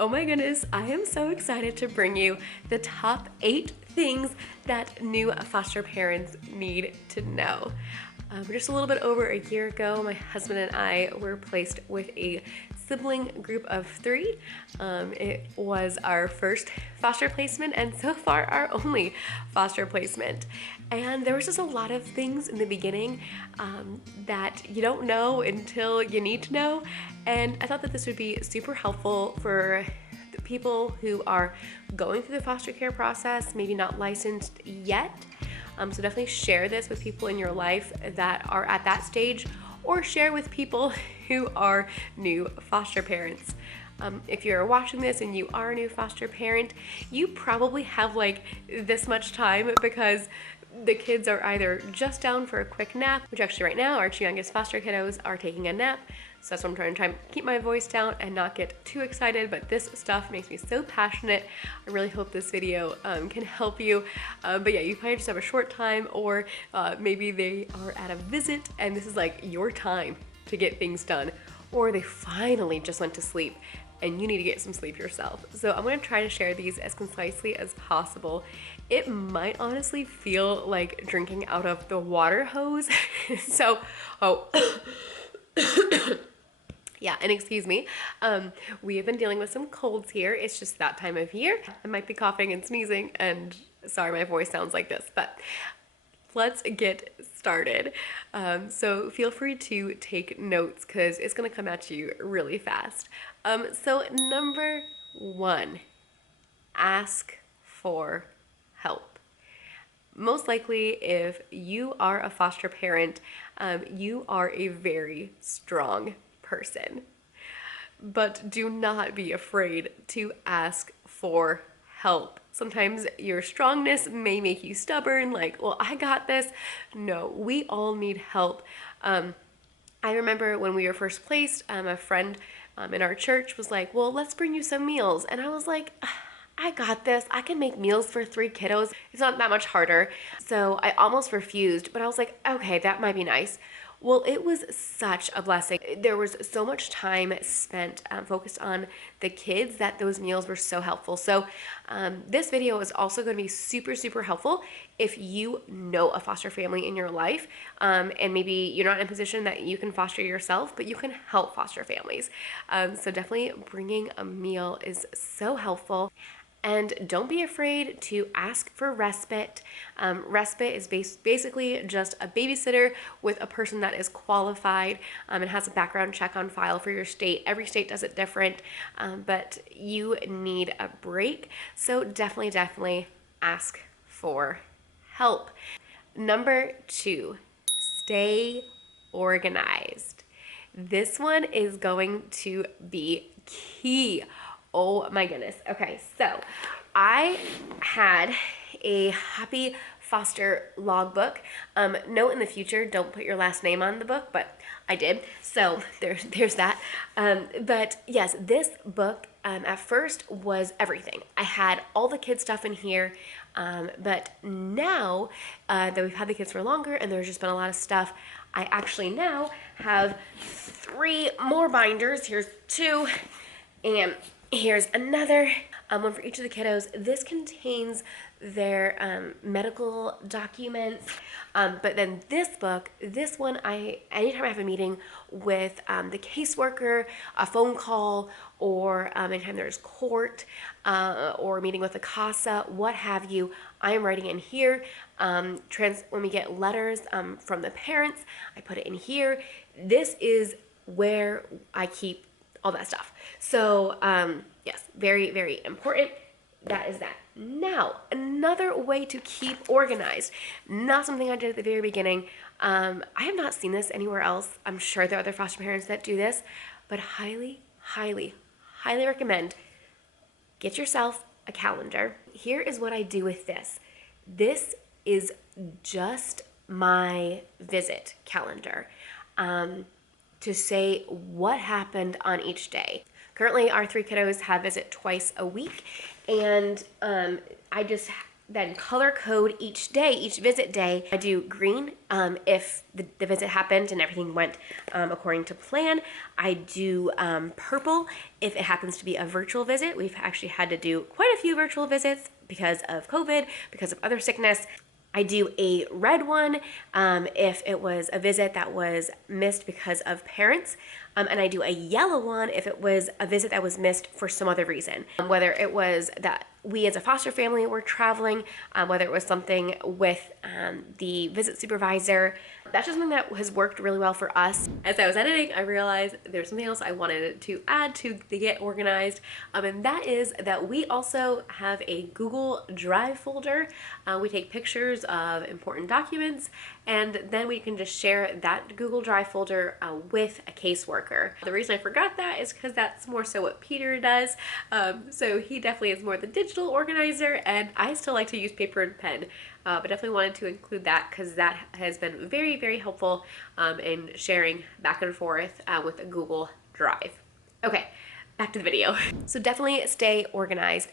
Oh my goodness, I am so excited to bring you the top 8 things that new foster parents need to know. Just a little bit over a year ago, my husband and I were placed with a sibling group of 3. It was our first foster placement and so far our only foster placement. And there was just a lot of things in the beginning that you don't know until you need to know. And I thought that this would be super helpful for the people who are going through the foster care process, maybe not licensed yet. So definitely share this with people in your life that are at that stage, or share with people who are new foster parents. If you're watching this and you are a new foster parent, you probably have like this much time because the kids are either just down for a quick nap, which actually right now our 2 youngest foster kiddos are taking a nap. So that's what I'm trying to keep my voice down and not get too excited, but this stuff makes me so passionate. I really hope this video can help you. But yeah, you probably just have a short time, or maybe they are at a visit and this is like your time to get things done, or they finally just went to sleep and you need to get some sleep yourself. So I'm gonna try to share these as concisely as possible. It might honestly feel like drinking out of the water hose. Yeah, and excuse me, we have been dealing with some colds here. It's just that time of year. I might be coughing and sneezing, and sorry my voice sounds like this, but let's get started. So feel free to take notes because it's gonna come at you really fast. So number 1, ask for help. Most likely, if you are a foster parent, you are a very strong person. But do not be afraid to ask for help. Sometimes your strongness may make you stubborn, like, well, I got this. No, we all need help. I remember when we were first placed, a friend in our church was like, well, let's bring you some meals. And I was like, I got this. I can make meals for 3 kiddos. It's not that much harder. So I almost refused, but I was like, okay, that might be nice. Well, it was such a blessing. There was so much time spent focused on the kids that those meals were so helpful. So this video is also going to be super, super helpful if you know a foster family in your life, and maybe you're not in a position that you can foster yourself, but you can help foster families. So definitely bringing a meal is so helpful. And don't be afraid to ask for respite. Respite is basically just a babysitter with a person that is qualified and has a background check on file for your state. Every state does it different, but you need a break. So definitely ask for help. Number 2, stay organized. This one is going to be key. Oh my goodness. Okay, so I had a happy foster logbook. Note in the future, don't put your last name on the book, but I did. So there's that. But yes, this book at first was everything. I had all the kids stuff in here, but now that we've had the kids for longer and there's just been a lot of stuff, I actually now have 3 more binders. Here's 2, and here's another one for each of the kiddos. This contains their medical documents. But then this book, this one, anytime I have a meeting with the caseworker, a phone call, or anytime there's court, or a meeting with the CASA, what have you, I am writing in here. When we get letters from the parents, I put it in here. This is where I keep all that stuff. So yes, very, very important. That is that. Now, another way to keep organized, not something I did at the very beginning. I have not seen this anywhere else. I'm sure there are other foster parents that do this, but highly, highly, highly recommend get yourself a calendar. Here is what I do with this. This is just my visit calendar. To say what happened on each day. Currently, our 3 kiddos have visit twice a week, and I just then color code each day, each visit day. I do green if the visit happened and everything went according to plan. I do purple if it happens to be a virtual visit. We've actually had to do quite a few virtual visits because of COVID, because of other sickness. I do a red one if it was a visit that was missed because of parents. And I do a yellow one if it was a visit that was missed for some other reason. Whether it was that we as a foster family were traveling, whether it was something with the visit supervisor. That's just something that has worked really well for us. As I was editing, I realized there's something else I wanted to add to get organized, and that is that we also have a Google Drive folder. We take pictures of important documents, and then we can just share that Google Drive folder with a caseworker. The reason I forgot that is because that's more so what Peter does. So he definitely is more the digital organizer, and I still like to use paper and pen. But definitely wanted to include that because that has been very, very helpful in sharing back and forth with a Google Drive. Okay, back to the video. So definitely stay organized.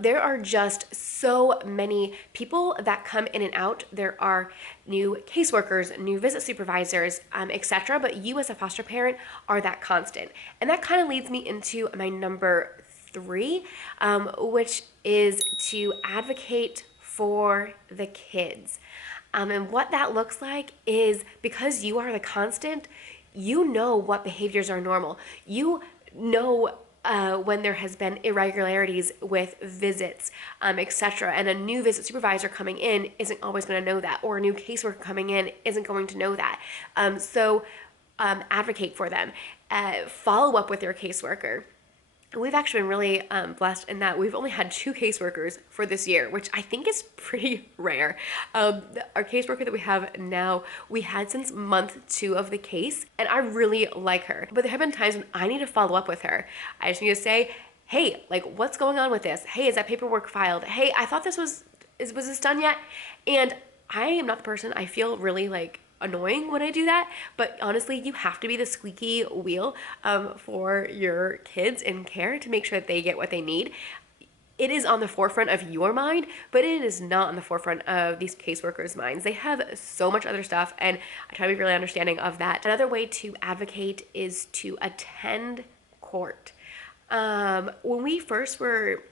There are just so many people that come in and out. There are new caseworkers, new visit supervisors, etc. But you as a foster parent are that constant. And that kind of leads me into my number 3, which is to advocate for the kids. And what that looks like is, because you are the constant, you know what behaviors are normal. You know when there has been irregularities with visits, etc. And a new visit supervisor coming in isn't always going to know that, or a new caseworker coming in isn't going to know that. So advocate for them. Follow up with your caseworker. We've actually been really blessed in that we've only had 2 caseworkers for this year, which I think is pretty rare. Our caseworker that we have now, we had since month 2 of the case, and I really like her. But there have been times when I need to follow up with her. I just need to say, hey, like, what's going on with this? Hey, is that paperwork filed? Hey, I thought was this done yet? And I am not the person, I feel really like annoying when I do that, but honestly, you have to be the squeaky wheel for your kids in care to make sure that they get what they need. It is on the forefront of your mind, but it is not on the forefront of these caseworkers' minds. They have so much other stuff, and I try to be really understanding of that. Another way to advocate is to attend court. When we first were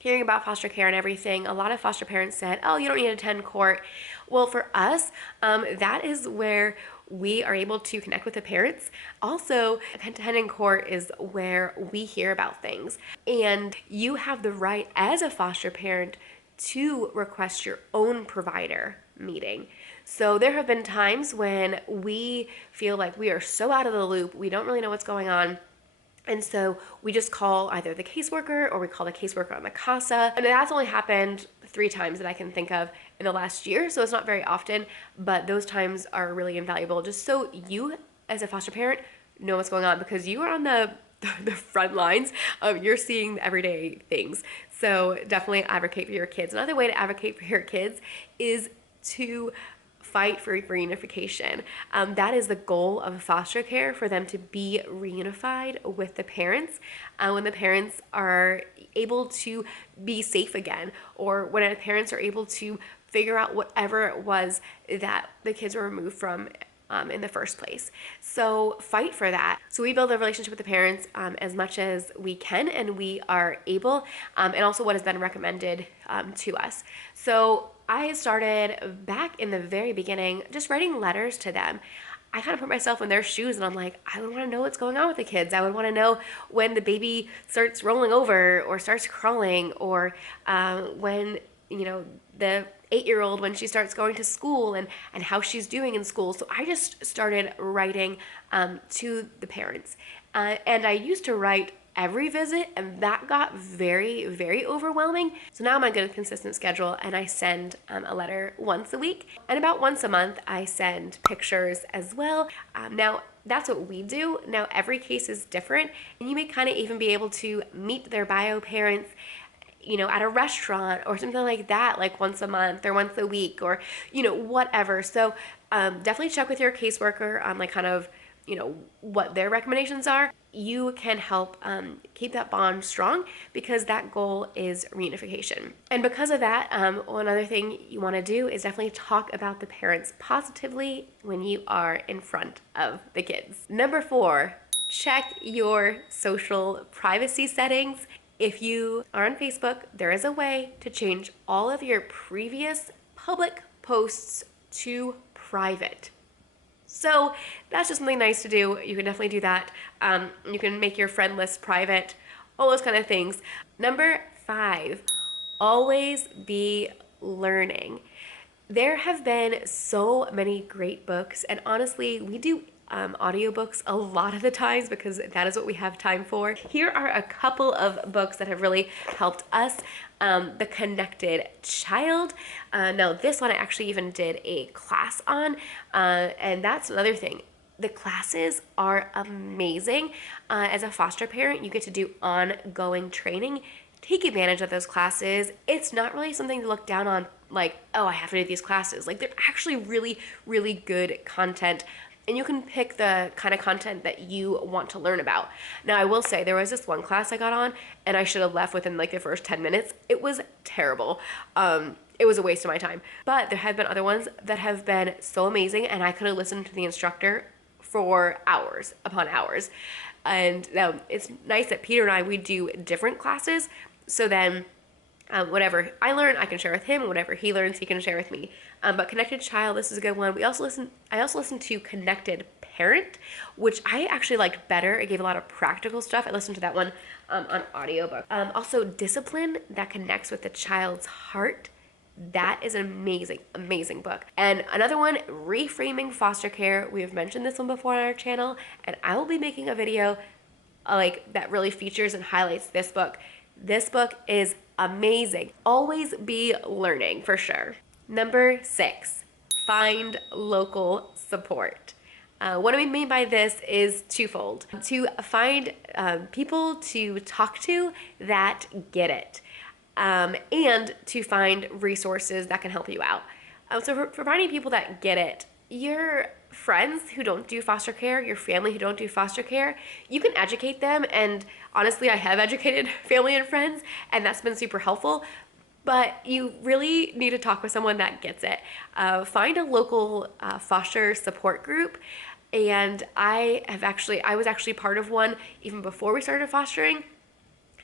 hearing about foster care and everything, a lot of foster parents said, oh, you don't need to attend court. Well, for us, that is where we are able to connect with the parents. Also, attending court is where we hear about things. And you have the right as a foster parent to request your own provider meeting. So there have been times when we feel like we are so out of the loop, we don't really know what's going on. And so we just call either the caseworker or we call the caseworker on the CASA. And that's only happened 3 times that I can think of in the last year. So it's not very often, but those times are really invaluable just so you as a foster parent know what's going on, because you are on the front lines of you're seeing the everyday things. So definitely advocate for your kids. Another way to advocate for your kids is to fight for reunification. That is the goal of foster care, for them to be reunified with the parents when the parents are able to be safe again, or when parents are able to figure out whatever it was that the kids were removed from in the first place. So fight for that. So we build a relationship with the parents as much as we can and we are able, and also what has been recommended to us. So I started back in the very beginning just writing letters to them. I kind of put myself in their shoes and I'm like, I would want to know what's going on with the kids. I would want to know when the baby starts rolling over or starts crawling, or when, the 8-year-old, when she starts going to school and how she's doing in school. So I just started writing to the parents. And I used to write every visit, and that got very, very overwhelming. So now I'm on a good consistent schedule, and I send a letter once a week, and about once a month I send pictures as well. Now that's what we do. Now every case is different, and you may kind of even be able to meet their bio parents at a restaurant or something like that, like once a month or once a week, or whatever. So definitely check with your caseworker on like kind of what their recommendations are. you can help keep that bond strong, because that goal is reunification. And because of that, one other thing you want to do is definitely talk about the parents positively when you are in front of the kids. Number 4, check your social privacy settings. If you are on Facebook, there is a way to change all of your previous public posts to private. So that's just something nice to do. You can definitely do that. You can make your friend list private, all those kind of things. Number 5, always be learning. There have been so many great books, and honestly, we do audiobooks a lot of the times because that is what we have time for. Here are a couple of books that have really helped us. The Connected Child. Now this one I actually even did a class on, and that's another thing. The classes are amazing. As a foster parent, you get to do ongoing training. Take advantage of those classes. It's not really something to look down on, like, oh, I have to do these classes. Like, they're actually really, really good content, and you can pick the kind of content that you want to learn about. Now, I will say there was this one class I got on, and I should have left within like the first 10 minutes. It was terrible. It was a waste of my time. But there have been other ones that have been so amazing, and I could have listened to the instructor for hours upon hours. And it's nice that Peter and I, we do different classes, so then whatever I learn, I can share with him. Whatever he learns, he can share with me. But Connected Child, this is a good one. I also listened to Connected Parent, which I actually liked better. It gave a lot of practical stuff. I listened to that one on audiobook. Also, Discipline That Connects with the Child's Heart. That is an amazing, amazing book. And another one, Reframing Foster Care. We have mentioned this one before on our channel, and I will be making a video like that really features and highlights this book. This book is amazing. Always be learning, for sure. Number 6, find local support. What I mean by this is twofold. To find people to talk to that get it, and to find resources that can help you out. So for finding people that get it, your friends who don't do foster care, your family who don't do foster care, you can educate them. And honestly, I have educated family and friends, and that's been super helpful. But you really need to talk with someone that gets it. Find a local foster support group. And I was actually part of one even before we started fostering,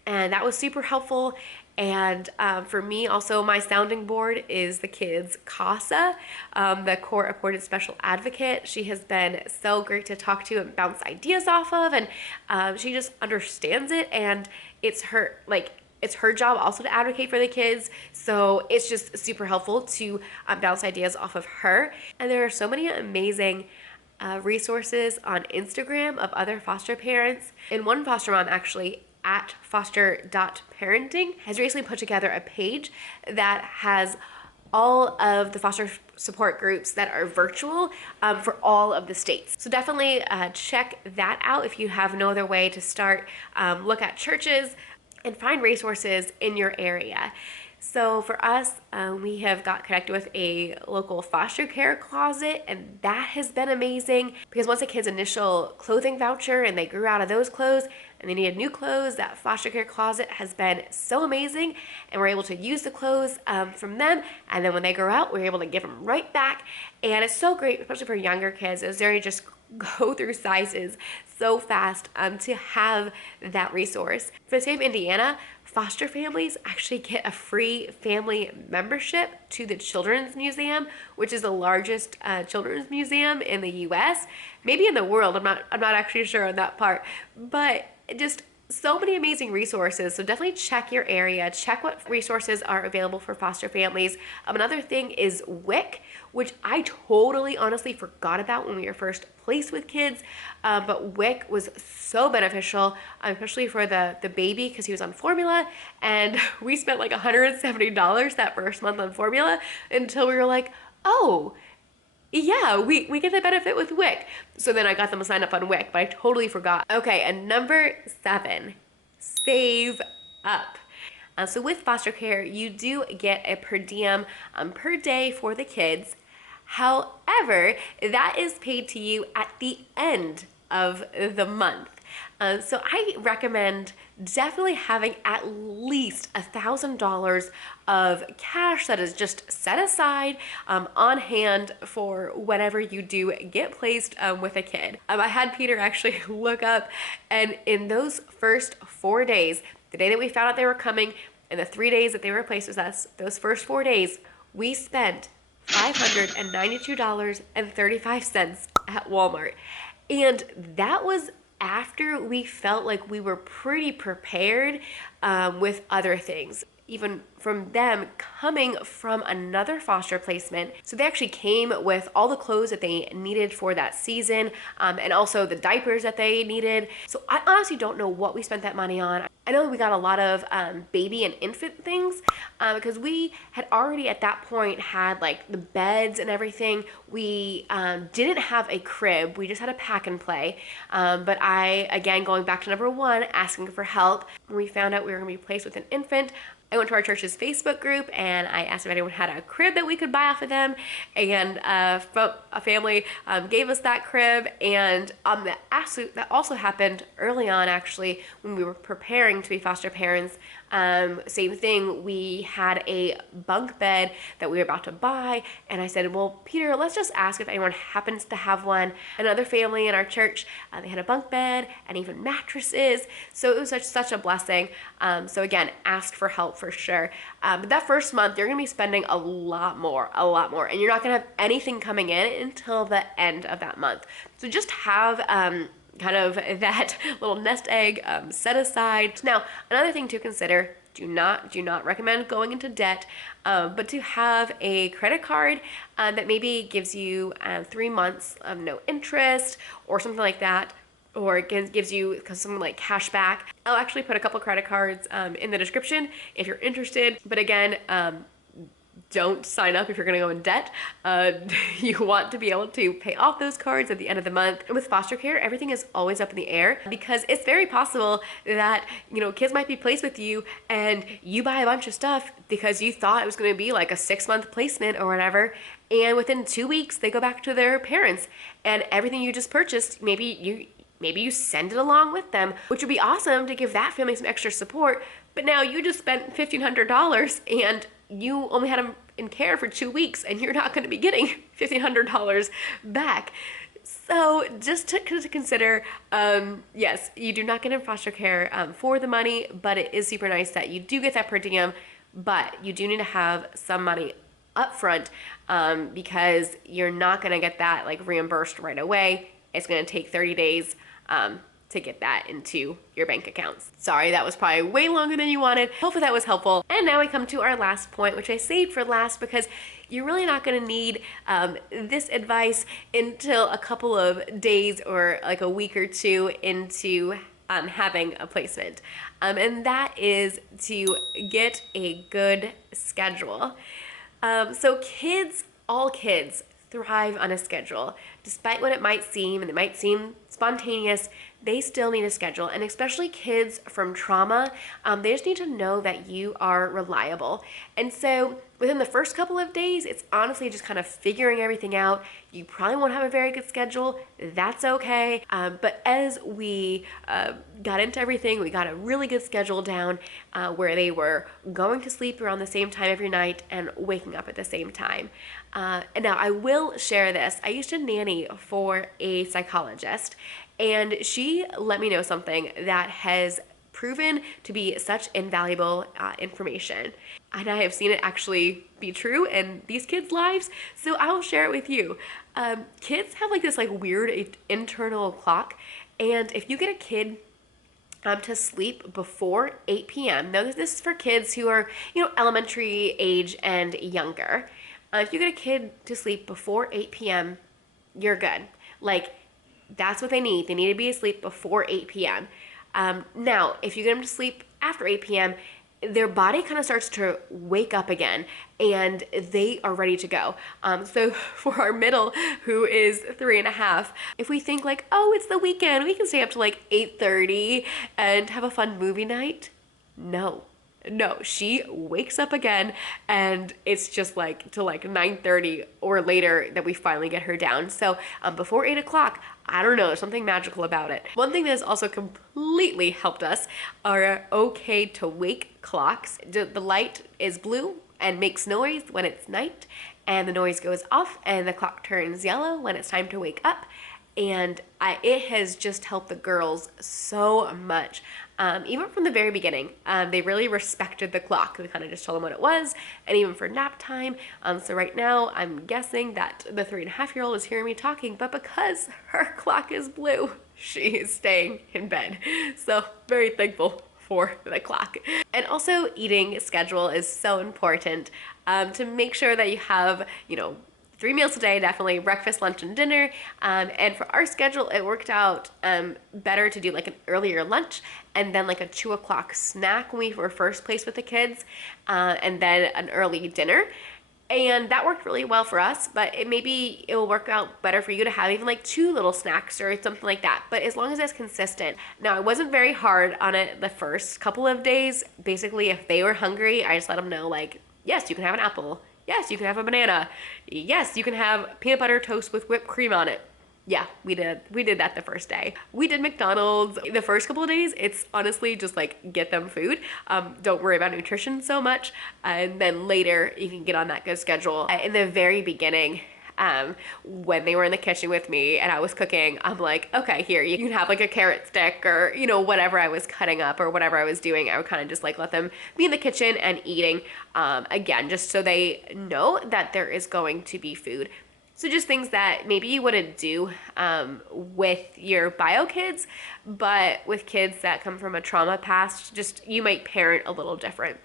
and that was super helpful. And for me, also, my sounding board is the kids' CASA, the Court Appointed Special Advocate. She has been so great to talk to and bounce ideas off of, and she just understands it, and it's her job also to advocate for the kids. So it's just super helpful to bounce ideas off of her. And there are so many amazing resources on Instagram of other foster parents. And one foster mom, actually, at foster.parenting, has recently put together a page that has all of the foster support groups that are virtual for all of the states. So definitely check that out if you have no other way to start. Look at churches and find resources in your area. So for us, we have got connected with a local foster care closet, and that has been amazing, because once a kid's initial clothing voucher and they grew out of those clothes and they needed new clothes, that foster care closet has been so amazing, and we're able to use the clothes from them, and then when they grow out, we're able to give them right back. And it's so great, especially for younger kids, as they just go through sizes so fast, to have that resource. For the state of Indiana, foster families actually get a free family membership to the Children's Museum, which is the largest children's museum in the U.S., maybe in the world. I'm not actually sure on that part, but just so many amazing resources. So definitely check your area, check what resources are available for foster families. Another thing is WIC, which I totally honestly forgot about when we were first placed with kids, but WIC was so beneficial, especially for the baby, because he was on formula, and we spent like $170 that first month on formula until we were like, oh, yeah, we get the benefit with WIC. So then I got them to sign up on WIC, but I totally forgot. Okay, and number 7, save up. So with foster care, you do get a per diem per day for the kids. However, that is paid to you at the end of the month. So I recommend definitely having at least $1,000 of cash that is just set aside on hand for whenever you do get placed with a kid. I had Peter actually look up, and in those first 4 days, the day that we found out they were coming and the 3 days that they were placed with us, those first 4 days, we spent $592.35 at Walmart. And that was after we felt like we were pretty prepared with other things, even from them coming from another foster placement. So they actually came with all the clothes that they needed for that season, and also the diapers that they needed. So I honestly don't know what we spent that money on. I know we got a lot of baby and infant things because we had already at that point had like the beds and everything. We didn't have a crib. We just had a pack and play. But I, again, going back to number one, asking for help. When we found out we were going to be placed with an infant, I went to our church's Facebook group and I asked if anyone had a crib that we could buy off of them, and a family gave us that crib. And that also happened early on, actually, when we were preparing to be foster parents. Same thing, we had a bunk bed that we were about to buy, and I said, well, Peter, let's just ask if anyone happens to have one. Another family in our church, they had a bunk bed and even mattresses, so it was such a blessing. So again, ask for help for sure. But that first month, you're gonna be spending a lot more, and you're not gonna have anything coming in until the end of that month. So just have kind of that little nest egg set aside. Now, another thing to consider, do not recommend going into debt, but to have a credit card that maybe gives you 3 months of no interest or something like that, or it gives you something like cash back. I'll actually put a couple credit cards in the description if you're interested, but again, don't sign up if you're gonna go in debt. You want to be able to pay off those cards at the end of the month. And with foster care, everything is always up in the air because it's very possible that, kids might be placed with you and you buy a bunch of stuff because you thought it was gonna be like a 6-month placement or whatever. And within 2 weeks, they go back to their parents, and everything you just purchased, maybe you send it along with them, which would be awesome to give that family some extra support. But now you just spent $1,500 and you only had them in care for 2 weeks, and you're not going to be getting $1,500 back. So just to consider, yes, you do not get in foster care for the money, but it is super nice that you do get that per diem, but you do need to have some money up front because you're not going to get that like reimbursed right away. It's going to take 30 days to get that into your bank accounts. Sorry, that was probably way longer than you wanted. Hopefully that was helpful. And now we come to our last point, which I saved for last because you're really not gonna need this advice until a couple of days or like a week or two into having a placement. And that is to get a good schedule. So all kids thrive on a schedule. Despite what it might seem, and it might seem spontaneous, they still need a schedule. And especially kids from trauma, they just need to know that you are reliable. And so within the first couple of days, it's honestly just kind of figuring everything out. You probably won't have a very good schedule. That's okay. But as we got into everything, we got a really good schedule down where they were going to sleep around the same time every night and waking up at the same time. And now I will share this. I used to nanny for a psychologist, and she let me know something that has proven to be such invaluable information. And I have seen it actually be true in these kids' lives, so I will share it with you. Kids have like this weird internal clock, and if you get a kid to sleep before 8 p.m. Now this is for kids who are, elementary age and younger. If you get a kid to sleep before 8 p.m., you're good. That's what they need. They need to be asleep before 8 p.m. Now, if you get them to sleep after 8 p.m., their body kind of starts to wake up again and they are ready to go. So for our middle, who is 3.5, if we think oh, it's the weekend, we can stay up to 8:30 and have a fun movie night. No, No, she wakes up again, and it's just like to like 9:30 or later that we finally get her down. So before 8 o'clock, I don't know, there's something magical about it. One thing that has also completely helped us are okay to wake clocks. The light is blue and makes noise when it's night, and the noise goes off and the clock turns yellow when it's time to wake up. And it has just helped the girls so much. Even from the very beginning, they really respected the clock. We kind of just told them what it was, and even for nap time. So right now, I'm guessing that the 3.5-year-old is hearing me talking, but because her clock is blue, she is staying in bed. So very thankful for the clock. And also, eating schedule is so important to make sure that you have, 3 meals a day, definitely breakfast, lunch, and dinner. And for our schedule, it worked out better to do like an earlier lunch and then like a 2 o'clock snack when we were first placed with the kids, and then an early dinner. And that worked really well for us, but maybe it will work out better for you to have even like 2 little snacks or something like that. But as long as it's consistent. Now, I wasn't very hard on it the first couple of days. Basically, if they were hungry, I just let them know like, yes, you can have an apple. Yes, you can have a banana. Yes, you can have peanut butter toast with whipped cream on it. Yeah, we did that the first day. We did McDonald's. The first couple of days, it's honestly just like get them food. Don't worry about nutrition so much. And then later you can get on that good schedule. In the very beginning, when they were in the kitchen with me and I was cooking, I'm like, okay, here, you can have like a carrot stick or, whatever I was cutting up or whatever I was doing. I would kind of just like let them be in the kitchen and eating, again, just so they know that there is going to be food. So just things that maybe you wouldn't do with your bio kids, but with kids that come from a trauma past, just you might parent a little different.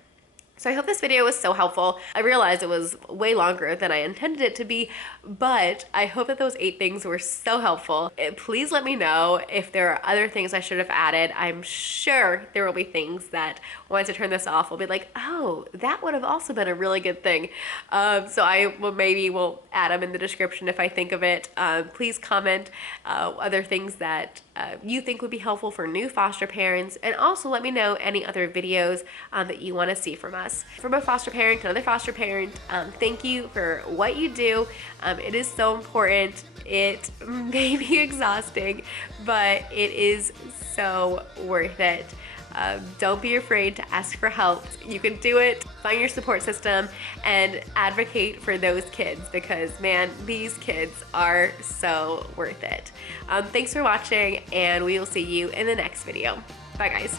So I hope this video was so helpful. I realized it was way longer than I intended it to be, but I hope that those 8 things were so helpful. Please let me know if there are other things I should have added. I'm sure there will be things that once I turn this off, I'll be like, oh, that would have also been a really good thing. So I will add them in the description if I think of it. Please comment other things that you think would be helpful for new foster parents, and also let me know any other videos that you want to see from us. From a foster parent to another foster parent, thank you for what you do. It is so important. It may be exhausting, but it is so worth it. Don't be afraid to ask for help. You can do it. Find your support system and advocate for those kids, because man, these kids are so worth it. Thanks for watching, and we will see you in the next video. Bye guys.